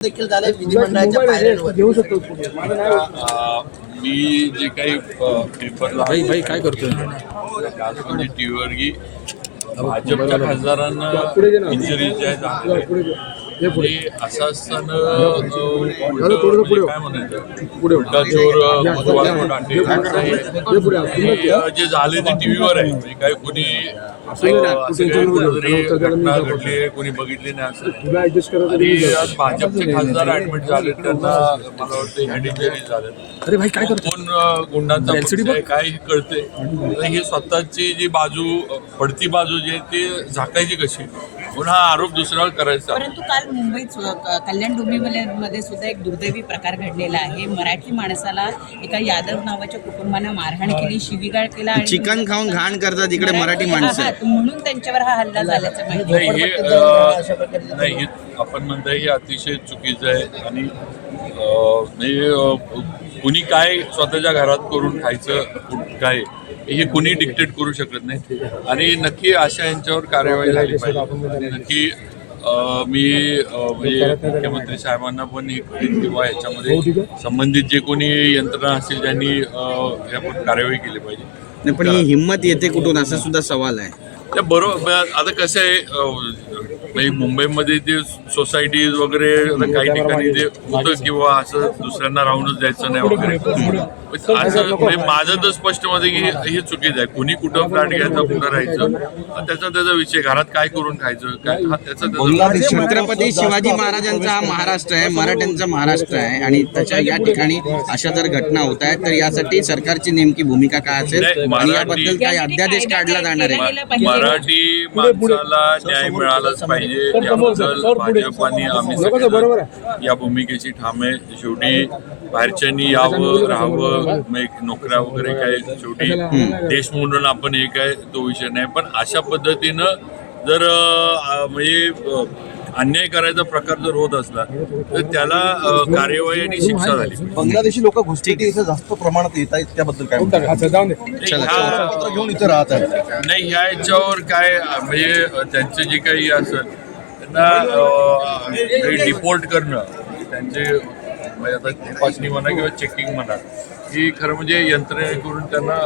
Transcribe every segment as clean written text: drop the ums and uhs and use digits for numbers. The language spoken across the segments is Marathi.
देखील झाले विधिमंडळाच्या पायऱ्यांवर घेऊ शकतो. मी जे काही पेपरला भाई काय करतोय म्हणजे टीव्हीवर की भाजपच्या खासदारांना इंजरीज आणि असं असताना काय म्हणायचं जे झाले ते टीव्हीवर आहे म्हणजे काय कोणी घटना घडली कोणी बघितली नाही असं. आणि आज भाजपचे खासदार ऍडमिट झाले त्यांना मला वाटतं हेड इंजरी झाले. अरे भाई काय करतो कोण गुंडांचा पक्ष आहे काय हे कळते. ही स्वतःची जी बाजू पडती बाजू जी आहे ती झाकायची कशी पुन्हा आरोप दुसऱ्यावर करायचा. परंतु काल मुंबईत कल्याण डोंबिवलीमध्ये सुद्धा एक दुर्दैवी प्रकार घडलेला आहे. मराठी माणसाला एका यादव नावाच्या कुटुंबानं मारहाण केली, शिवीगाळ केला आणि चिकन खाऊन घाण करतात इकडे मराठी माणसं म्हणून त्यांच्यावर हा हल्ला झाल्याचं माहिती. नाही हे आपण म्हणताय हे अतिशय चुकीचं आहे. आणि कुणी काय स्वतःच्या घरात करून खायचं काय हे कुणी डिक्टेट करू शकत नाही. आणि नक्की अशा यांच्यावर कार्यवाही झाली पाहिजे. आणि नक्की मी म्हणजे मुख्यमंत्री साहेबांना पण किंवा ह्याच्यामध्ये संबंधित जे कोणी यंत्रणा असतील त्यांनी यावर कारवाई केली पाहिजे. पण ही हिंमत येते कुठून असा सुद्धा सवाल आहे. त्या बरोबर आता कसं आहे म्हणजे मुंबईमध्ये ते सोसायटीज वगैरे काही ठिकाणी ते होतं किंवा असं दुसऱ्यांना राहूनच द्यायचं नाही वगैरे असं म्हणजे माझं तर स्पष्ट मत आहे की हे चुकीचं आहे. कुणी कुठं फ्लॅट घ्यायचा कुठं राहायचं त्याचा विषय घरात काय करून खायचं काय हा त्याचा छत्रपती शिवाजी महाराजांचा हा महाराष्ट्र आहे, मराठ्यांचा महाराष्ट्र आहे आणि त्याच्या या ठिकाणी अशा जर घटना होत आहेत तर यासाठी सरकारची नेमकी भूमिका काय असेल आणि याबद्दल काय अध्यादेश काढला जाणार आहे. मराठी माणसाला न्याय मिळालाच पाहिजे याबद्दल भाजप आणि आम्ही या भूमिकेची ठाम आहे. शेवटी बाहेरच्यांनी यावं राहावं नोकऱ्या वगैरे काय शेवटी देश म्हणून आपण एक आहे तो विषय नाही. पण अशा पद्धतीनं जर म्हणजे अन्याय करायचा प्रकार जर होत असला तर त्याला कार्यवाही आणि शिक्षा झाली. बांगलादेशी लोक घुसपेटी इथे जास्त प्रमाणात येत आहेत त्याबद्दल काय घेऊन इथे राहत आहेत. नाही ह्या याच्यावर काय म्हणजे त्यांचं जे काही असेल त्यांना डिपोर्ट करणं त्यांचे म्हणजे आता तपासणी म्हणा किंवा चेकिंग म्हणा ही खरं म्हणजे यंत्रणेकडून त्यांना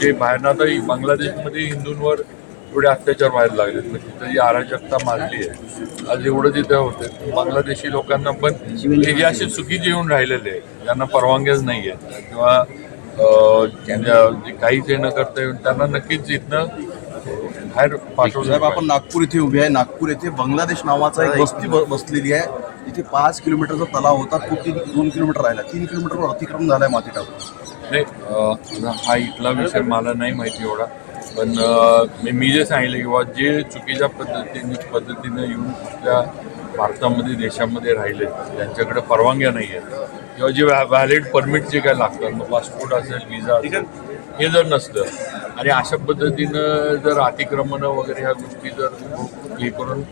जे बाहेरनं आता बांगलादेशमध्ये हिंदूंवर एवढे अत्याचार व्हायला लागलेत म्हणजे तिथं जी अराजकता माजली आहे आज एवढं तिथं होते. बांगलादेशी लोकांना पण हे जे असे चुकीचे येऊन राहिलेले आहे ज्यांना परवानग्याच नाही आहेत किंवा काहीच हे न करता येऊन त्यांना नक्कीच इथनं बाहेर पाठवलं. साहेब आपण नागपूर इथे उभे आहे. नागपूर येथे बांगलादेश नावाचा एक वस्ती बसलेली आहे. इथे 5 किलोमीटरचा तलाव होता तो 2 किलोमीटर राहिला. 3 किलोमीटरवर अतिक्रमण झालंय माती टाकून. नाही हा इथला विषय मला नाही माहिती एवढा. पण मी जे सांगितलं किंवा जे चुकीच्या पद्धतीने येऊन आपल्या भारतामध्ये देशामध्ये राहिले त्यांच्याकडे परवानग्या नाही आहेत किंवा जे व्हॅलिड परमिट जे काय लागतात मग पासपोर्ट असेल विजा असेल हे जर नसतं आणि अशा पद्धतीनं जर अतिक्रमणं वगैरे ह्या गोष्टी जर हे करून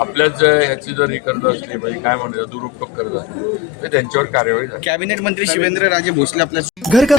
आपल्याच ह्याची जर हे करत असली म्हणजे काय म्हणतात दुरुपयोग करत असले तर त्यांच्यावर कार्यवाही झाली. कॅबिनेट मंत्री शिवेंद्र राजे भोसले आपल्या घर का